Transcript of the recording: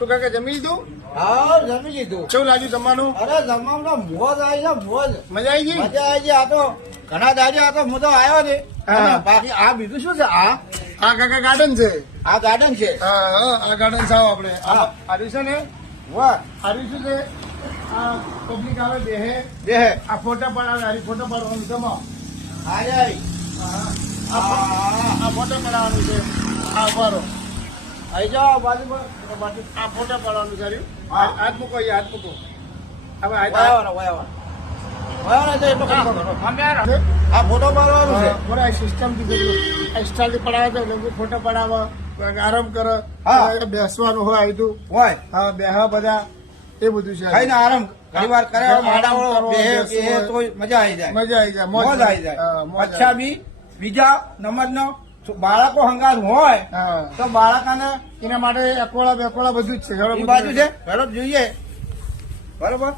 શું કાકા જમી લીધું? હા જમી લીધું. કેવું લાગ્યું જમવાનું? અરે જમવામાં મોજ આવી છે મોજ. મજા આવી ગઈ? મજા આવી ગઈ. આ તો ઘણા દાડે આ તો હું તો આવ્યો ને. હા. અને બાકી આ બીજું શું છે? આ કાકા ગાર્ડન છે. આ ગાર્ડન છે. હા આ ગાર્ડન સાવ આપણે હા. આર્યું છે ને વાહ આર્યું શું છે આ પબ્લિક આવે બેહે જે હે આ ફોટા પડાવે આરી ફોટો પાડવાનું જમા આરે આ ફોટો પડાવવાનું છે આ ઉભારો આઈ જાઓ બાજુમાં. આ ફોટા પાડવાનું છે આર્યું. હા. હાથ મૂકો અહીંયા હાથ મૂકો હવે હાથ વયાવાનો તો એટલો ખર્ચો કરો. આ ફોટો પાડવાનું છે. થોડા સિસ્ટમ થી કર્યું આ સ્ટાઇલ થી પડાવે છે એટલે ફોટો પડાવે આરામ કરે હા. બેસવાનું હોય આયતું હોય હા બેહા બધા એ બધું છે ખાઈને આરામ ઘણી વાર કરે આરામ માડાવાળો કરવો, બેહે બેસવું. તો મજા આવી જાય. મજા આવી જાય મોજ આવી હા, જાય. મોજ આવી અચ્છા બી બીજા નંબરનો બાળકો હંગાત હોય હા તો બાળકાને એના માટે અકોળા બેકોળા બધું જ છે એ બાજુ છે હેડો જોઈએ બરોબર